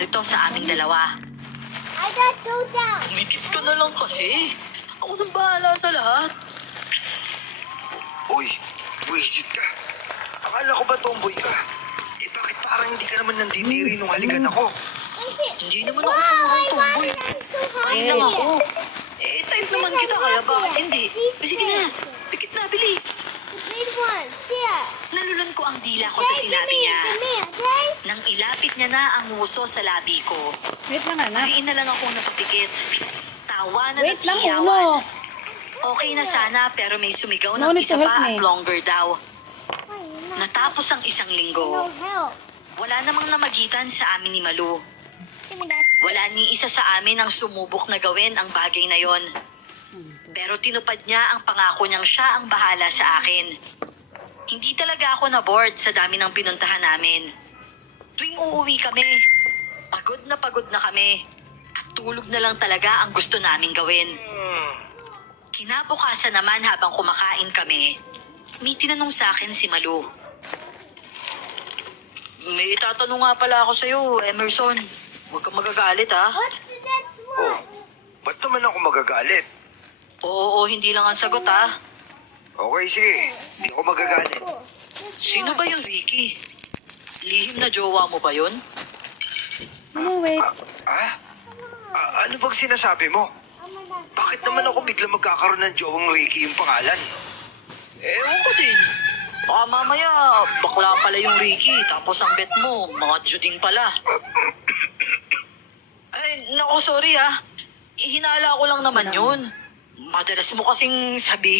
ito sa aming dalawa. I got two down. Tumikit ka na lang kasi. Ako nang bahala sa lahat. Uy, buwisit ka. Akala ko ba tomboy ka? Eh bakit parang hindi ka naman nandidiri nung halikan ako? Is it? Hindi naman ako Wow, tumawang I want tomboy. it. I'm so Ay happy. lang ako. Eh, type naman kita kaya bakit hindi? Sige na, pikit na, bilis. The big ones, yeah. Nalulun ko ang dila ko sa sinabi niya. Come here, okay? Nang ilapit niya na ang nguso sa labi ko, Wait lang, anak. diin na lang akong napapikit. Tawanan Wait at lang, siyawan. uno. Okay na sana pero may sumigaw No ng need isa to help pa me. at longer daw. Why you not? Natapos ang isang No linggo. help. Wala namang namagitan sa amin ni Malu. Give me that. Wala ni isa sa amin ang sumubok na gawin ang bagay na yon. Pero tinupad niya ang pangako niyang siya ang bahala sa akin. Hindi talaga ako na-bored sa dami ng pinuntahan namin. Tuwing uuwi kami, pagod na kami. At tulog na lang talaga ang gusto naming gawin. Kinabukasan naman habang kumakain kami, may tinanong sa akin si Malu. May itatanong nga pala ako sa'yo, Emerson. Huwag kang magagalit, ha? What's the next Oh, one? ba't naman ako magagalit? Oo, hindi lang ang sagot, ha? Okay, sige. Hindi ako magagalit. Sino ba yung Ricky? Lihim na jowa mo ba yun? Ano, wait. Ano bang sinasabi mo? Bakit naman ako bigla magkakaroon ng jowang Ricky yung pangalan? Ewan ko din. Baka mamaya, bakla pala yung Ricky, tapos ang bet mo, mga juding pala. Ay, naku, sorry, ha? Ihinala ko lang naman yun. Madalas mo kasing sabihin